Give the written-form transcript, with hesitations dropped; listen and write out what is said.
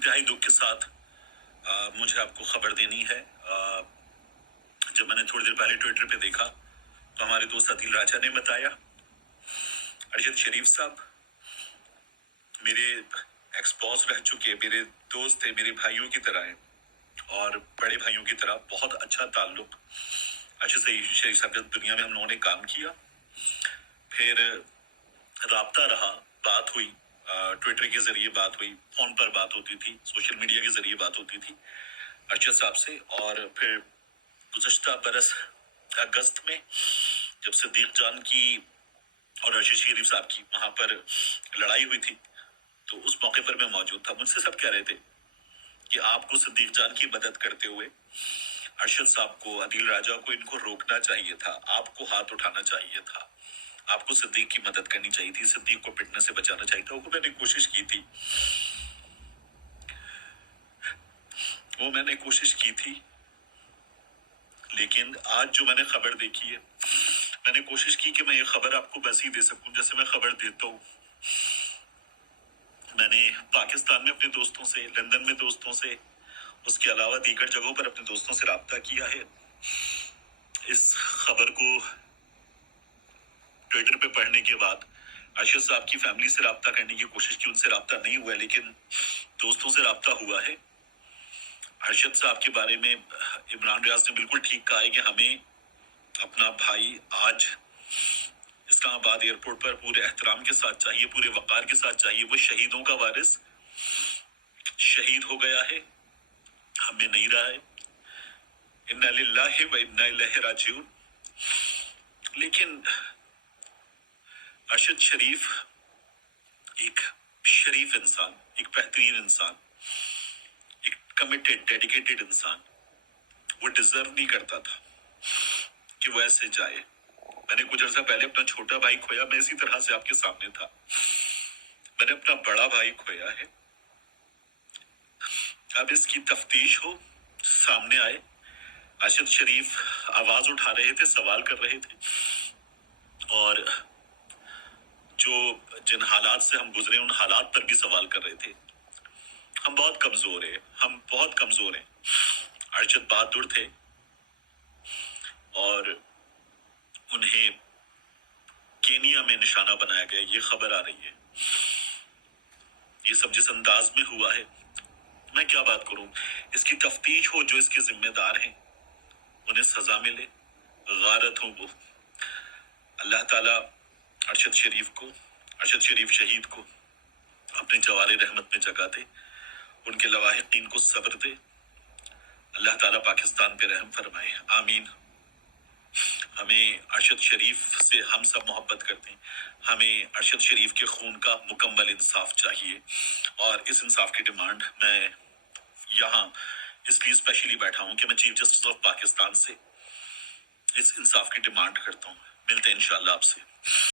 انتہائی دکھ کے ساتھ مجھے آپ کو خبر دینی ہے. جب میں نے تھوڑی دیر پہلے ٹویٹر پہ دیکھا تو ہمارے دوست عدیل راجہ نے بتایا ارشد شریف صاحب میرے ایکس باس رہ چکے، میرے دوست تھے، میرے بھائیوں کی طرح ہیں اور بڑے بھائیوں کی طرح بہت اچھا تعلق ارشد شریف صاحب کے دنیا میں ہم لوگوں نے کام کیا. پھر رابطہ رہا، بات ہوئی، ٹویٹر کے ذریعے بات ہوئی، فون پر بات ہوتی تھی، سوشل میڈیا کے ذریعے بات ہوتی تھی ارشد صاحب سے. اور پھر گزشتہ برس اگست میں جب صدیق جان کی اور ارشد شریف صاحب کی وہاں پر لڑائی ہوئی تھی تو اس موقع پر میں موجود تھا. مجھ سے سب کہہ رہے تھے کہ آپ کو صدیق جان کی مدد کرتے ہوئے ارشد صاحب کو، عدیل راجہ کو، ان کو روکنا چاہیے تھا، آپ کو ہاتھ اٹھانا چاہیے تھا، آپ کو صدیق کی مدد کرنی چاہیے تھی، صدیق کو پٹنے سے بچانا چاہیے تھا. وہ میں نے کوشش کی تھی لیکن آج جو میں نے خبر دیکھی ہے، میں نے کوشش کی کہ میں یہ خبر آپ کو ویسے ہی دے سکوں جیسے میں خبر دیتا ہوں. میں نے پاکستان میں اپنے دوستوں سے، لندن میں دوستوں سے، اس کے علاوہ دیگر جگہوں پر اپنے دوستوں سے رابطہ کیا ہے. اس خبر کو ٹویٹر پہ پڑھنے کے بعد ارشد صاحب کی فیملی سے رابطہ کرنے کی کوشش کی، ان سے رابطہ نہیں ہوا لیکن دوستوں سے رابطہ ہوا ہے. ارشد صاحب کے بارے میں عمران ریاض نے بالکل ٹھیک کہا ہے کہ ہمیں اپنا بھائی آج اسلام آباد ایئرپورٹ پر پورے احترام کے ساتھ چاہیے، پورے وقار کے ساتھ چاہیے. وہ شہیدوں کا وارث شہید ہو گیا ہے، ہم میں نہیں رہا ہے. انا للہ و انا الیہ راجعون. لیکن ارشد شریف ایک شریف انسان، ایک بہترین انسان، ایک کمیٹڈ ڈیڈیکیٹڈ انسان، وہ ڈیزرو نہیں کرتا تھا کہ وہ ایسے جائے. میں نے کچھ عرصہ پہلے اپنا چھوٹا بھائی کھویا، میں اسی طرح سے آپ کے سامنے تھا. میں نے اپنا بڑا بھائی کھویا ہے. اب اس کی تفتیش ہو، سامنے آئے. ارشد شریف آواز اٹھا رہے تھے، سوال کر رہے تھے اور جن حالات سے ہم گزرے ان حالات پر بھی سوال کر رہے تھے. ہم بہت کمزور ہیں، ہم بہت کمزور ہیں. ارشد بہادر تھے اور انہیں کینیا میں نشانہ بنایا گیا. یہ خبر آ رہی ہے. یہ سب جس انداز میں ہوا ہے، میں کیا بات کروں. اس کی تفتیش ہو، جو اس کے ذمہ دار ہیں انہیں سزا ملے، غارت ہو وہ. اللہ تعالیٰ ارشد شریف شہید کو اپنے جوار رحمت میں جگہ دے، ان کے لواحقین کو صبر دے. اللہ تعالیٰ پاکستان پہ رحم فرمائے، آمین. ہمیں ارشد شریف سے ہم سب محبت کرتے ہیں. ہمیں ارشد شریف کے خون کا مکمل انصاف چاہیے اور اس انصاف کی ڈیمانڈ میں یہاں اس لیے اسپیشلی بیٹھا ہوں کہ میں چیف جسٹس آف پاکستان سے اس انصاف کی ڈیمانڈ کرتا ہوں. ملتے ہیں انشاءاللہ آپ سے.